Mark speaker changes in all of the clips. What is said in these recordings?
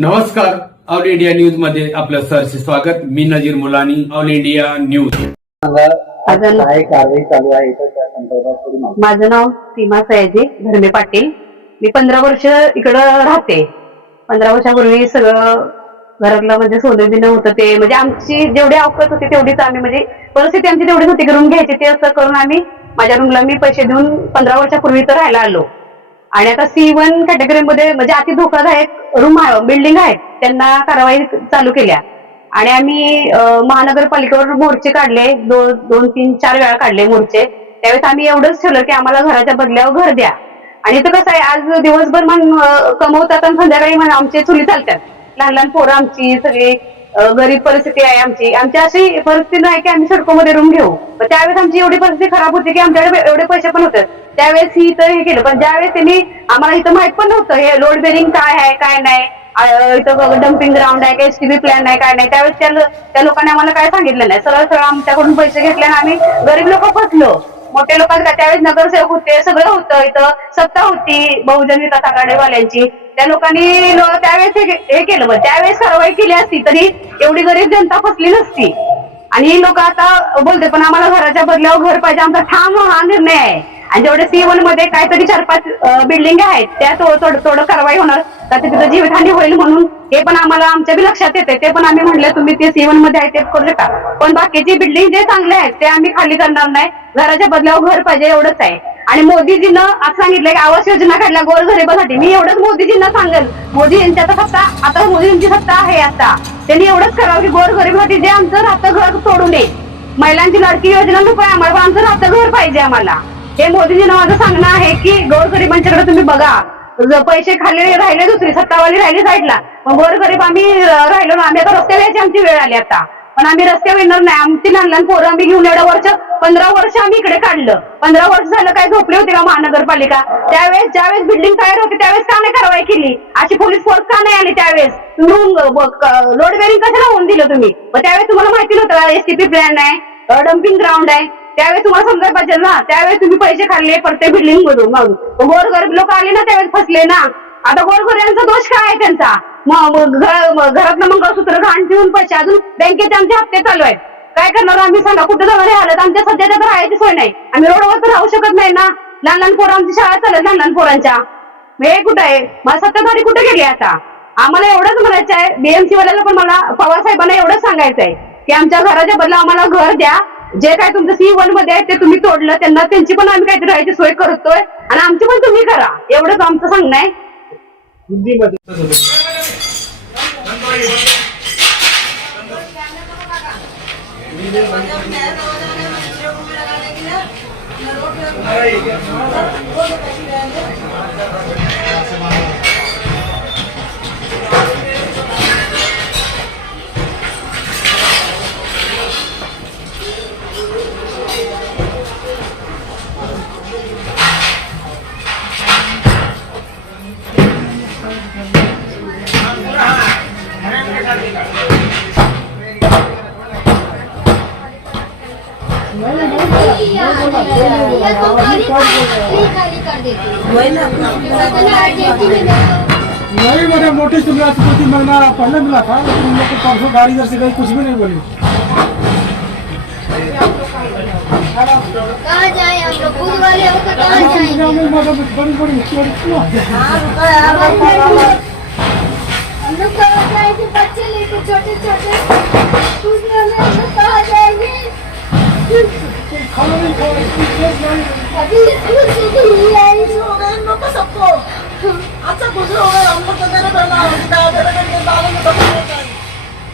Speaker 1: नमस्कार. All India न्यूजमध्ये आपलं सरसे स्वागत. मी Nazir Mulani all India news.
Speaker 2: काय कारवाई चालू आहे तर त्या संदर्भात थोडी माहिती.
Speaker 3: माझं नाव सीमा सयाजी धर्मे पाटील. मी पंधरा वर्ष इकडं राहते. पंधरा वर्षापूर्वी सगळं घरातलं म्हणजे सोनं बिनं होतं ते. म्हणजे आमची जेवढी अवकत होती तेवढीच आम्ही म्हणजे परिस्थिती आमची तेवढीच होती. करून घ्यायची ते असं करून आम्ही माझ्या रूमला मी पैसे देऊन पंधरा वर्षापूर्वी तर राहायला आलो. आणि आता सी वन कॅटेगरीमध्ये म्हणजे अति धोकादायक रूम आहे बिल्डिंग आहेत त्यांना कारवाई चालू केल्या. आणि आम्ही महानगरपालिकेवर मोर्चे काढले दोन दोन तीन चार वेळा काढले मोर्चे. त्यावेळेस आम्ही एवढंच ठेवलं की आम्हाला घराच्या बदल्यावर घर द्या. आणि इथं कसं आहे आज दिवसभर मग कमवतात आणि संध्याकाळी मग आमचे चुली चालतात. लहान लहान पोरं आमची सगळी गरीब परिस्थिती आहे आमची. आमची अशी परिस्थिती नाही की आम्ही सडकोमध्ये रूम घेऊ. पण त्यावेळेस आमची एवढी परिस्थिती खराब होती की आमच्याकडे एवढे पैसे पण होते. त्यावेळेस ही तर हे केलं. पण ज्यावेळेस त्यांनी आम्हाला इथं माहीत पण नव्हतं हे लोड बेरिंग काय आहे काय नाही. इथं डम्पिंग ग्राउंड आहे काय एसटीबी प्लॅन नाही काय नाही. त्यावेळेस त्या लोकांनी आम्हाला काय सांगितलं नाही. सरळ सरळ आमच्याकडून पैसे घेतले आणि आम्ही गरीब लोक फसलो. मोठे लोकांना त्यावेळेस नगरसेवक होते सगळं होतं. इथं सत्ता होती बहुजन विकास आघाडीवाल्यांची. त्या लोकांनी त्यावेळेस हे हे केलं. मग त्यावेळेस कारवाई केली असती तरी एवढी गरीब जनता फसली नसती. आणि ही लोक आता बोलते पण आम्हाला घराच्या बदल्यावर घर पाहिजे आमचा ठाम हा निर्णय आहे. आणि जेवढे सी वनमध्ये काहीतरी चार पाच बिल्डिंग आहेत त्या थोडं कारवाई होणार. तर तिथं जीवितहानी होईल म्हणून. हे पण आम्हाला आमच्या बी लक्षात येते. ते पण आम्ही म्हणलं तुम्ही ते सी वनमध्ये आहे ते करू शकता पण बाकीची बिल्डिंग जे चांगले आहेत ते आम्ही खाली करणार नाही. घराच्या बदल्यावर घर पाहिजे एवढंच आहे. आणि मोदीजीनं असं सांगितलं की आवास योजना काढल्या गोर गरिबासाठी. मी एवढंच मोदीजींना सांगेल मोदी यांची आता सत्ता आता मोदींची सत्ता आहे आता. त्यांनी एवढंच करावं की गोर गरिबासाठी जे आमचं राहतं घर सोडू नये. महिलांची लाडकी योजना नको आहे आम्हाला आमचं राहतं घर पाहिजे आम्हाला. हे मोदीजींना माझं सांगणं आहे की गोरगरिबांच्याकडे तुम्ही बघा. पैसे खाली राहिले दुसरी सत्तावाली राहिली साईडला मग गोरगरीब आम्ही राहिलो ना. आम्ही आता रस्त्यावर यायची आमची वेळ आली आता. पण आम्ही रस्त्यावर येणार नाही. आमची लहान लहान पोरं आम्ही घेऊन एवढ्या वर्ष पंधरा वर्ष आम्ही इकडे काढलं. पंधरा वर्ष झालं काय झोपले होते का महानगरपालिका? त्यावेळेस ज्यावेळेस बिल्डिंग तयार होती त्यावेळेस का नाही कारवाई केली? अशी पोलीस फोर्स का नाही आली त्यावेळेस? लोड बेरिंग कशाला होऊन दिलं तुम्ही? मग त्यावेळेस तुम्हाला माहिती नव्हतं एसटीपी प्लॅन आहे डम्पिंग ग्राउंड आहे. त्यावेळेस तुम्हाला समजायला पाहिजे ना. त्यावेळेस तुम्ही पैसे खाल्ले प्रत्येक बिल्डिंग मधून मग गोरगरीब लोक आले ना त्यावेळेस फसले ना. आता गोरगोऱ्यांचा दोष काय आहे त्यांचा? मग मग घरातलं मंगळसूत्र घाण ठेवून पैसे अजून बँकेचे आमचे हप्ते चालू आहेत. काय करणार आम्ही सांगा? कुठे जाणार आलं हालत? आमच्या सध्याच्या तर राहायची सोय नाही. आम्ही रोडवर तर राहू शकत नाही ना. लहान लहान पोरं आमची शाळा चालत लहान लहान पोरांच्या. हे कुठं आहे? मला सत्ताधारी कुठे गेली आता? आम्हाला एवढंच म्हणायचं आहे. बीएमसी वाल्याला पण मला पवार साहेबांना एवढंच सांगायचं आहे. की आमच्या घराच्या बदला आम्हाला घर द्या. जे काय तुमचं सी वनमध्ये आहे ते तुम्ही तोडलं त्यांना त्यांची पण आम्ही काहीतरी राहायची सोय करतोय. आणि आमची पण तुम्ही करा. एवढंच आमचं सांगणं आहे.
Speaker 4: या
Speaker 5: नहीं मैंने नोटिस मिला था दो तीन महीना पहले मिला था, लेकिन उन लोग को परसों गाड़ी इधर से गई, कुछ भी नहीं बोली
Speaker 4: कहाँ जाए हम लोग खुद वाले होकर कहाँ
Speaker 5: मतलब बड़ी बड़ी?
Speaker 4: हम लोग कहाँ जाएँगे, बच्चे लेके छोटे छोटे दूसरे में हम लोग कहाँ जाएँगे
Speaker 5: खाना नहीं खाओ इसकी केस नहीं
Speaker 4: अभी स्कूल से भी नहीं आई
Speaker 6: हो गए इन लोग को सबको अच्छा कुछ हो गए हम लोग तो मेरे बहना गाँव मेरे बहन बालों में सब हो गए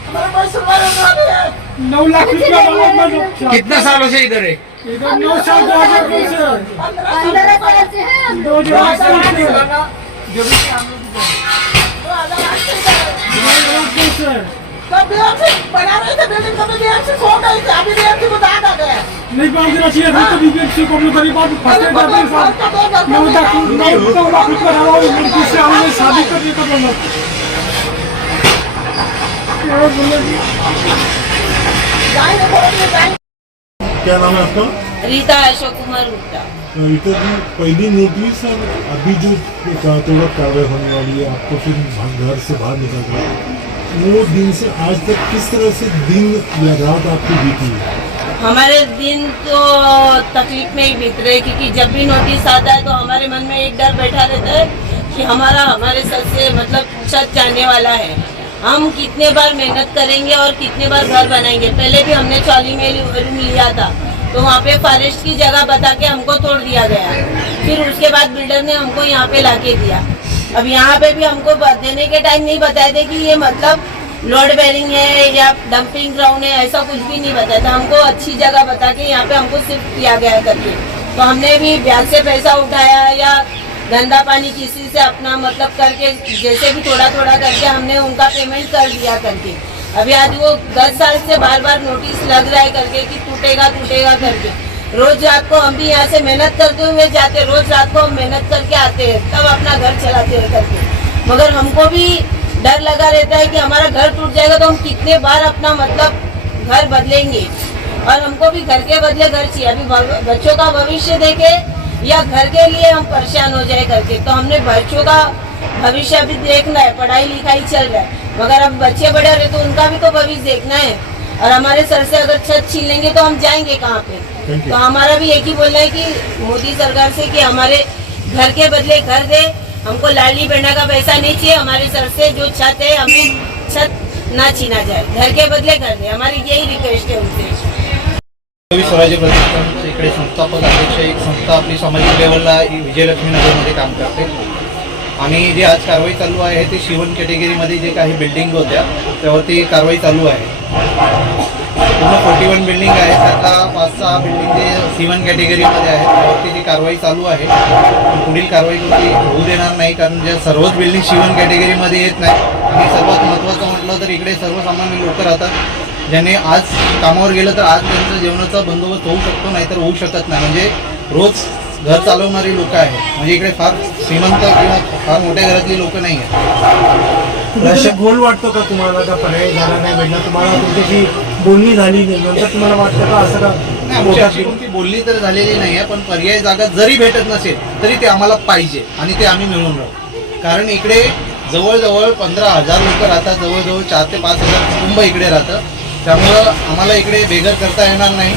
Speaker 6: हमारे कोई सुनवाई होने वाली है
Speaker 5: नौ लाख रुपया मांगा मैं
Speaker 1: कितना सालों से इधर है?
Speaker 5: इधर नौ साल दो हजार दो से
Speaker 4: पंद्रह साल से है हम
Speaker 5: दो हजार आठ से
Speaker 6: दो हजार आठ से
Speaker 5: दो से
Speaker 6: तो बीएमसी बना रहे थे बिल्डिंग तो बीएमसी सो गई थी। अभी बीएमसी को दाग आ गया।
Speaker 5: नहीं बांध देना चाहिए था तो बीपीएससी को अपने गरीब आदमी फंसे जाते हैं साहब नौ लाख नौ लाख रुपया डाला हुआ लड़की से हमने शादी करने का बोला क्या बोले
Speaker 6: जाएंगे बोलेंगे जाएंगे।
Speaker 7: क्या नाम है आपका?
Speaker 8: रीता अशोक कुमार गुप्ता।
Speaker 5: अ, इधर भी पहली नोटिस और अभी जो थोड़ा कार्रवाई होने वाली है आपको फिर भा- घर से बाहर निकल रहा है। वो दिन से आज तक किस तरह से दिन या रात आपकी बीती है?
Speaker 7: हमारे दिन तो तकलीफ़ में ही बीत रहे क्योंकि जब भी नोटिस आता है तो हमारे मन में एक डर बैठा रहता है कि हमारा, हमारे सर से मतलब छत जाने वाला है। हम कितने बार मेहनत करेंगे और कितने बार घर बनाएँगे। पहले भी हमने चौली में रूम लिया था तो वहाँ पे फॉरेस्ट की जगह बता के हमको तोड़ दिया गया। फिर उसके बाद बिल्डर ने हमको यहाँ पे लाके दिया। अब यहाँ पे भी हमको देने के टाइम नहीं बताए थे कि ये मतलब लोड बेरिंग है या डंपिंग ग्राउंड है, ऐसा कुछ भी नहीं बताया था। हमको अच्छी जगह बता के यहाँ पे हमको शिफ्ट किया गया करके। तो हमने भी ब्याज से पैसा उठाया या धंधा पानी किसी से अपना मतलब करके, जैसे भी थोड़ा थोड़ा करके हमने उनका पेमेंट कर दिया करके। अभी आज वो दस साल से बार बार नोटिस लग रहा है करके कि टूटेगा टूटेगा करके। रोज रात को हम भी यहाँ से मेहनत करते हुए जाते, रोज रात को हम मेहनत करके आते हैं तब अपना घर चलाते हैं करके। मगर हमको भी डर लगा रहता है कि हमारा घर टूट जाएगा तो हम कितने बार अपना मतलब घर बदलेंगे। और हमको भी घर के बदले घर चाहिए। अभी बच्चों का भविष्य देखे या घर के लिए हम परेशान हो जाए करके तो हमने बच्चों का भविष्य अभी देखना है, पढ़ाई लिखाई चल रहा है। मगर अब बच्चे बड़े हो रहे तो उनका भी तो भविष्य देखना है। और हमारे सर से अगर छत छीन लेंगे तो हम जाएँगे कहाँ पे. तो हमारा भी एक ही बोलना है कि मोदी सरकार से कि हमारे घर के बदले घर दे। हमको लाडली बहना का पैसा नहीं चाहिए हमारे सर से जो छत है हमें छत ना छीना जाए। घर के बदले घर दे। हमारी यही रिक्वेस्ट है उनसे।
Speaker 2: स्वराज्य प्रतिष्ठानचे इकडे संस्थापक अध्यक्ष एक संस्था आपली सामाजिक लेवलला विजयलक्ष्मी नगरमध्ये काम करते. आणि जी आज कारवाई चालू आहे ते शिवण कॅटेगरीमध्ये जे काही बिल्डिंग होत्या त्यावरती कारवाई चालू आहे. पूर्ण फोर्टी वन बिल्डिंग आहे त्यातला पाच सहा बिल्डिंग जे सीवन कॅटेगरीमध्ये आहेत त्यावरती जी कारवाई चालू आहे पुढील कारवाई कोणती होऊ देणार नाही कारण ज्या सर्वच बिल्डिंग शिवन कॅटेगरीमध्ये येत नाही आणि सर्वात महत्त्वाचं म्हटलं तर इकडे सर्वसामान्य लोक राहतात ज्यांनी आज कामावर गेलं तर आज त्यांचं जेवणाचा बंदोबस्त होऊ शकतो नाहीतर होऊ शकत नाही. म्हणजे रोज घर चालवणारी लोक आहेत. म्हणजे इकडे फार श्रीमंत किंवा फार मोठ्या घरातली लोक नाही आहेत
Speaker 5: गोल वाटतो का तुम्हाला? का पर्याय झाला नाही भेटला. तुम्हाला तुमच्याशी बोलणी झाली नाही. नंतर तुम्हाला वाटतं का असं
Speaker 2: नाही आमची अशी
Speaker 5: का
Speaker 2: कोणती बोलणी तर झालेली नाही आहे पण पर्याय जागा जरी भेटत नसेल तरी ते आम्हाला पाहिजे आणि ते आम्ही मिळवून राहू. कारण इकडे जवळजवळ पंधरा हजार लोक राहतात. जवळजवळ चार ते पाच हजार कुटुंब इकडे राहतं. त्यामुळं आम्हाला इकडे बेघर करता येणार नाही.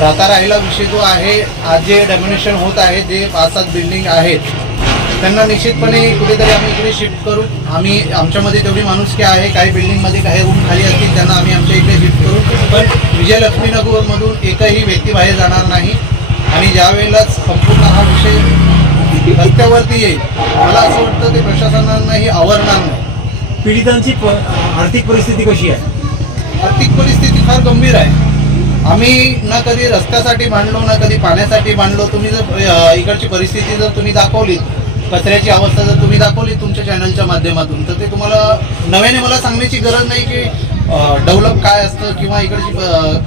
Speaker 2: राहता राहिला विषय जो आहे आज जे डेमोनेशन होत आहे जे पाच सात बिल्डिंग आहेत त्यांना निश्चितपणे कुठेतरी आम्ही इकडे शिफ्ट करू. आम्ही आमच्यामध्ये तेवढी माणुसकी आहे काही बिल्डिंगमध्ये काही रूम खाली असतील त्यांना आम्ही आमच्या इकडे शिफ्ट करू. पण विजयलक्ष्मी नगरमधून एकही व्यक्ती बाहेर जाणार नाही. आणि ज्या वेळेला संपूर्ण हा विषय रस्त्यावरती येईल मला असं वाटतं ते प्रशासनांनाही आवरणार नाही.
Speaker 5: पीडितांची आर्थिक परिस्थिती कशी आहे?
Speaker 2: आर्थिक परिस्थिती फार गंभीर आहे. आम्ही ना कधी रस्त्यासाठी मांडलो ना कधी पाण्यासाठी मांडलो तुम्ही जर इकडची परिस्थिती जर तुम्ही दाखवली कचऱ्याची अवस्था जर तुम्ही दाखवली तुमच्या चॅनलच्या माध्यमातून तर ते तुम्हाला नव्याने मला सांगण्याची गरज नाही की डेव्हलप काय असतं किंवा इकडची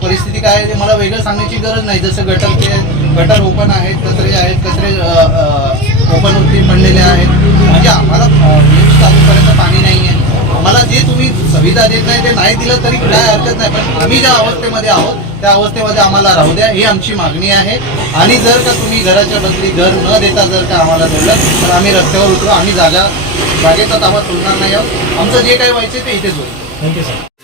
Speaker 2: परिस्थिती काय आहे ते मला वेगळं सांगण्याची गरज नाही. जसं गटरचे गटर ओपन आहेत कचरे आहेत कचरे ओपनवरती पडलेले आहेत. म्हणजे आम्हाला अ, पाणी नाही आहे आम्हाला जे तुम्ही सुविधा देत नाही ते नाही दिलं तरी काय हरकत नाही. पण आम्ही ज्या अवस्थेमध्ये आहोत त्या अवस्थेमध्ये आम्हाला राहू द्या. ही आमची मागणी आहे. आणि जर का तुम्ही घराच्या बदली घर न देता जर का आम्हाला दिलं तर आम्ही रस्त्यावर उतरू. आम्ही जागा जागेचा ताबा सोडणार नाही आहोत. आमचं जे काही व्हायचं ते इथेच होईल
Speaker 5: थँक्यू सर